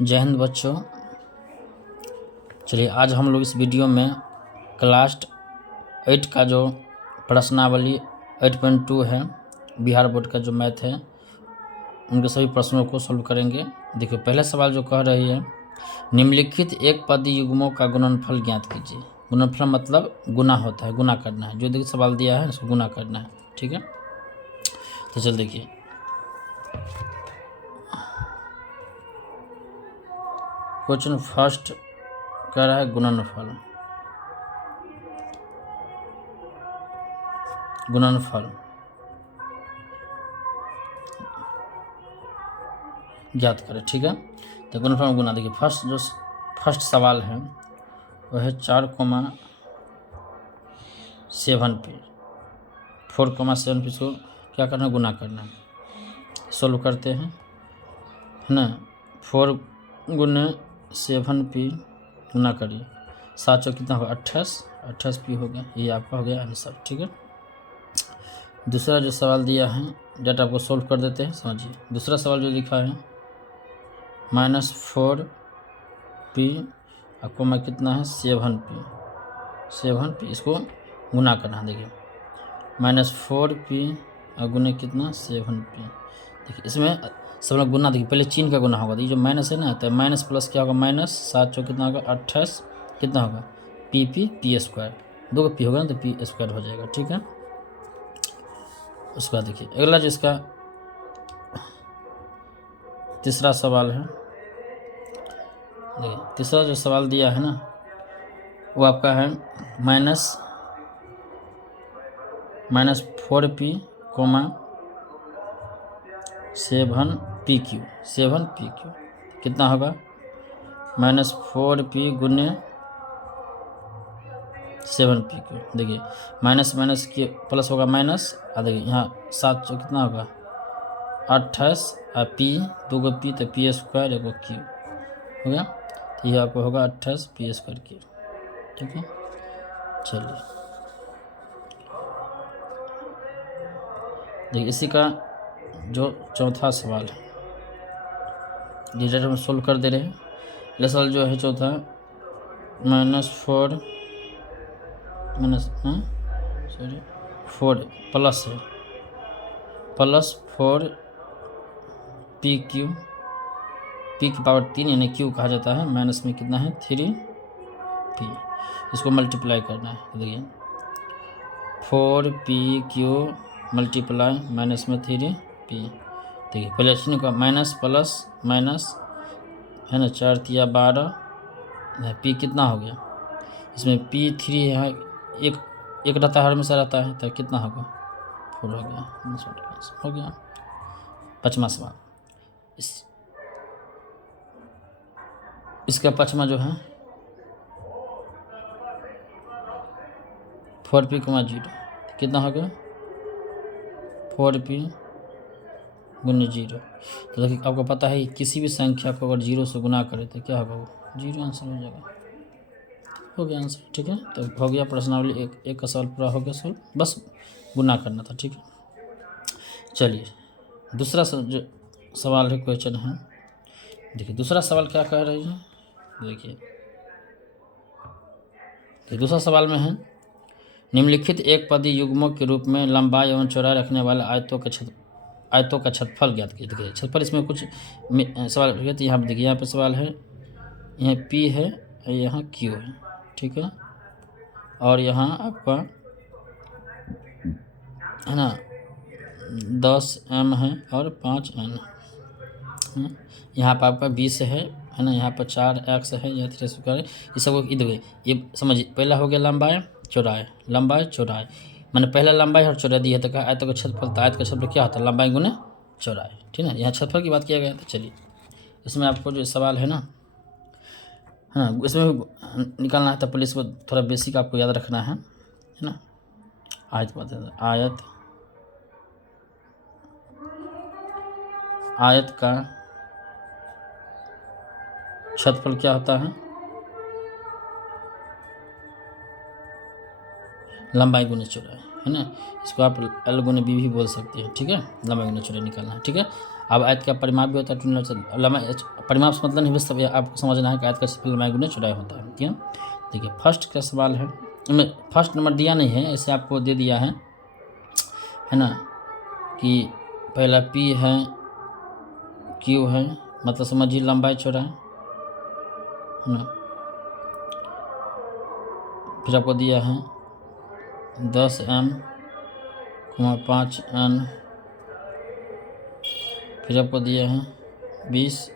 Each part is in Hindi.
जय हिंद बच्चों। चलिए आज हम लोग इस वीडियो में क्लास 8 का जो प्रश्नावली 8.2 है बिहार बोर्ड का जो मैथ है उनके सभी प्रश्नों को सोल्व करेंगे। देखिए पहला सवाल जो कह रही है, निम्नलिखित एक पदी युग्मों का गुणनफल ज्ञात कीजिए। गुणनफल मतलब गुना होता है, गुना करना है। जो देखिए सवाल दिया है उसको गुना करना है, ठीक है। तो चल देखिए क्वेश्चन फर्स्ट कह रहा है गुणनफल। गुणनफल ज्ञात करें, ठीक है। तो गुणनफल में गुना, देखिए फर्स्ट सवाल है वह है 4,7p 4,7p इसको क्या करना है, गुना करना है। सोल्व करते हैं, है ना। 4 गुने 7p गुना करिए, 7 चौक कितना होगा 28p हो गया। ये आपका हो गया आंसर, ठीक है। दूसरा जो सवाल दिया है डेटा आपको सोल्व कर देते हैं, समझिए। दूसरा सवाल जो लिखा है -4p आपको मैं कितना है 7p इसको गुना करना है। देखिए -4p और गुने कितना 7p। देखिए इसमें सब लोग गुना, देखिए पहले चिन्ह का गुना होगा। ये जो माइनस है ना, तो माइनस प्लस क्या होगा, माइनस 7 चौक कितना होगा 28, कितना होगा p स्क्वायर, 2 का p होगा ना तो p स्क्वायर हो जाएगा, ठीक है। उसके बाद देखिए अगला जो इसका तीसरा सवाल है, देखिए तीसरा जो सवाल दिया है ना वो आपका है -4p, 7pq कितना होगा -4p गुने 7pq। देखिए माइनस माइनस के प्लस होगा माइनस, और देखिए यहाँ 7 जो कितना होगा 28 और p, 2 को p तो p स्क्वायर 1 q हो गया। तो ये आपको होगा 28p स्क्वायर q, ठीक है। चलिए देखिए इसी का जो चौथा सवाल है डिजिटल हम सोल्व कर दे रहे हैं। अगला सवाल जो है चौथा -4 4 प्लस है +4pq, p की पावर 3 यानी q कहा जाता है, माइनस में कितना है 3p, इसको मल्टीप्लाई करना है। देखिए 4pq मल्टीप्लाई माइनस में 3p। देखिए पहले चिन्ह का माइनस प्लस माइनस है ना, 4 तिया 12, p कितना हो गया, इसमें p3 है, एक रहता है, हर हमेशा रहता है, तो कितना होगा 4 हो गया, हो गया। पाँचवा सवाल इसका पाँचवा जो है 4p, 0 कितना हो गया 4p गुने 0। तो देखिए आपको पता है किसी भी संख्या को अगर 0 से गुना करें तो क्या होगा, वो 0 आंसर हो जाएगा, हो गया आंसर, ठीक है। तो हो गया प्रश्नावली एक का सवाल पूरा हो गया सवाल, बस गुना करना था, ठीक है। चलिए दूसरा जो सवाल है क्वेश्चन है, देखिए दूसरा सवाल क्या कह रही है। देखिए दूसरा सवाल में है, निम्नलिखित एक पदी युग्मों के रूप में लंबाई एवं चौड़ाई रखने वाले आयतों का क्षेत्रफल ज्ञात कीजिए। देखिए क्षेत्रफल इसमें कुछ सवाल है, तो यहाँ देखिए यहाँ पे सवाल है, यहाँ p है और यहाँ q है, ठीक है। और यहाँ आपका है ना 10m है और 5n है। यहाँ पर आपका 20 है ना, यहाँ पर 4x है, यहाँ 3 स्क्वायर, ये सब इधर ये समझिए। पहला हो गया लंबाई चौड़ाई, मैंने पहला लंबाई और चौड़ाई दी है, तो कहा आयत का क्षेत्रफल, तो आयत का क्षेत्रफल क्या होता है लंबाई गुने चौड़ाई, ठीक है। यहाँ क्षेत्रफल की बात किया गया। तो चलिए इसमें आपको जो सवाल है ना, हाँ इसमें निकालना है, तो पहले इसको थोड़ा बेसिक आपको याद रखना है ना। आयत का क्षेत्रफल क्या होता है, लंबाई गुने चौड़ाई, है ना। इसको आप L गुने B भी बोल सकते हैं, ठीक है। लंबाई गुने चौड़ाई निकालना है, ठीक है। अब आयत का परिमाप भी होता है, लंबाई परिमाप से मतलब नहीं, बस सब आपको समझना है कि आयत का क्षेत्रफल लंबाई गुने चौड़ाई होता है। क्यों? देखिए फर्स्ट का सवाल है, फर्स्ट नंबर दिया नहीं है, ऐसे आपको दे दिया है ना, कि पहला P है, Q है, मतलब समझिए लंबाई चौड़ाई है ना। फिर आपको दिया है 10m, 5n, फिर आपको दिया है 20x²,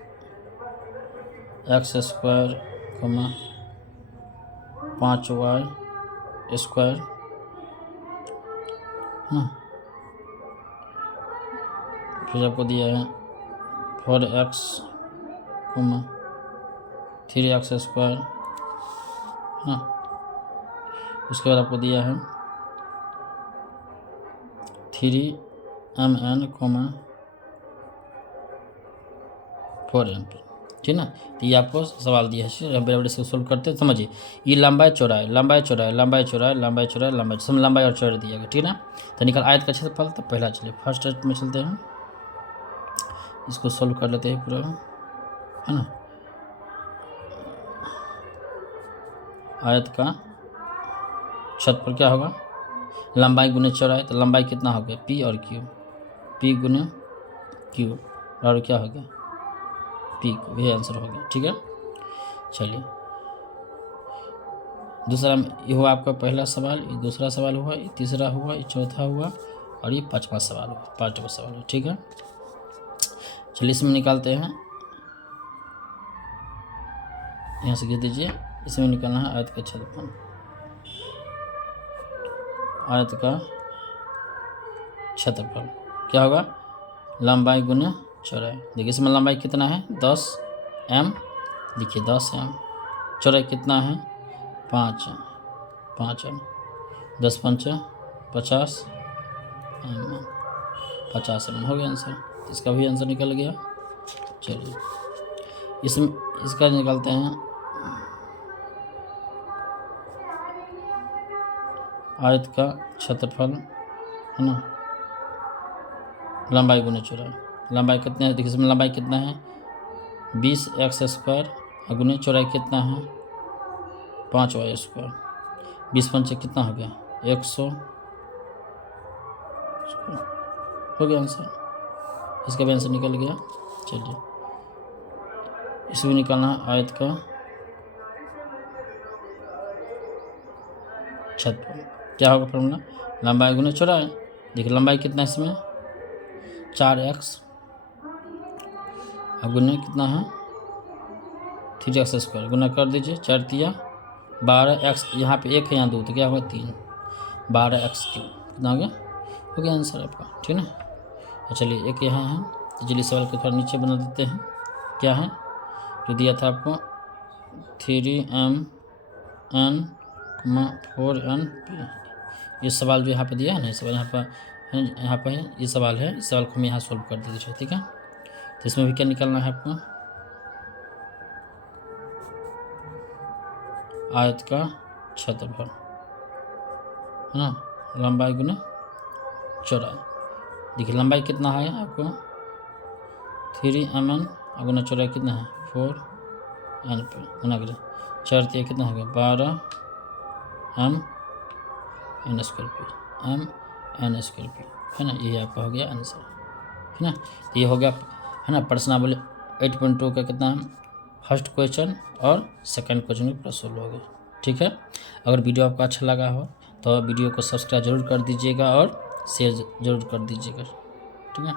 5y² है। फिर आपको दिया है 4x, 3x² है। उसके बाद आपको दिया है 3mn, 4n, ठीक ना। तो ये आपको सवाल दिया है, बराबर इसको सोल्व करते हैं। समझिए ये लंबाई चौड़ाई, लंबाई चौड़ाई, लंबाई चौड़ाई, लंबाई चौड़ाई, लंबाई, सब लंबाई और चौड़ाई दिया गया, ठीक ना। तो निकल आयत का क्षेत्रफल। तो पहला चलिए फर्स्ट स्टेप में चलते हैं, इसको सोल्व कर लेते हैं पूरा, है ना। आयत का क्षेत्रफल क्या होगा, लंबाई गुने चौड़ाई, तो लंबाई कितना हो गया P और Q, P गुने Q और क्या हो गया P, ये आंसर हो गया, ठीक है। चलिए दूसरा, ये हुआ आपका पहला सवाल, ये दूसरा सवाल हुआ, ये तीसरा हुआ, ये चौथा हुआ और ये पांचवा सवाल हुआ, पांचवा सवाल हुआ, ठीक है। चलिए इसमें निकालते हैं, यहाँ से गिर दीजिए, इसमें निकालना है आयत का क्षेत्रफल, आयत का क्षेत्रफल क्या होगा, लंबाई गुने चौड़ाई। देखिए इसमें लंबाई कितना है 10m, देखिए 10m, चौड़ाई कितना है 5m, 10 पंच 50 mm, 50 mm हो गया आंसर, इसका भी आंसर निकल गया। चलिए इसमें इसका निकालते हैं, आयत का क्षेत्रफल है ना, लंबाई गुने चौड़ाई, लंबाई कितने है, देखिए इसमें लंबाई कितना है 20x² और गुने चौड़ाई कितना है 5y², 20 पंचे कितना हो गया 100 हो गया आंसर, इसका भी आंसर निकल गया। चलिए इसमें निकालना है आयत का क्षेत्रफल, क्या होगा फॉर्मूला, लंबाई गुने चौड़ाई। देखिए लंबाई कितना है इसमें 4x और गुना कितना है 3x², गुना कर दीजिए, 4 तिया 12x, यहाँ पे 1 है यहाँ 2, तो क्या होगा 3, 12x कितना हो गया आंसर आपका, ठीक ना। चलिए एक यहाँ है, तो चलिए सवाल को थोड़ा नीचे बना देते हैं, क्या है जो दिया था आपको 3mn, 4np, ये सवाल जो यहाँ पे दिया है ना, सवाल यहाँ पर है, ये सवाल है, इस सवाल को हम यहाँ सोल्व कर दीजिए, ठीक है। तो इसमें भी क्या निकालना है आपको, आयत का क्षेत्रफल है ना, लंबाई गुने चौड़ाई। देखिए लंबाई कितना है आपको 3mn और गुना चौड़ाई कितना है 4np, गुना करें 4 तिया कितना हो गया 12mn²p है ना, ये आपका हो गया आंसर, है ना। तो ये हो गया है ना, प्रश्नावली 8.2 का कितना है फर्स्ट क्वेश्चन और सेकंड क्वेश्चन भी पूरा सोल्व हो गया, ठीक है। अगर वीडियो आपको अच्छा लगा हो तो वीडियो को सब्सक्राइब जरूर कर दीजिएगा और शेयर जरूर कर दीजिएगा, ठीक है।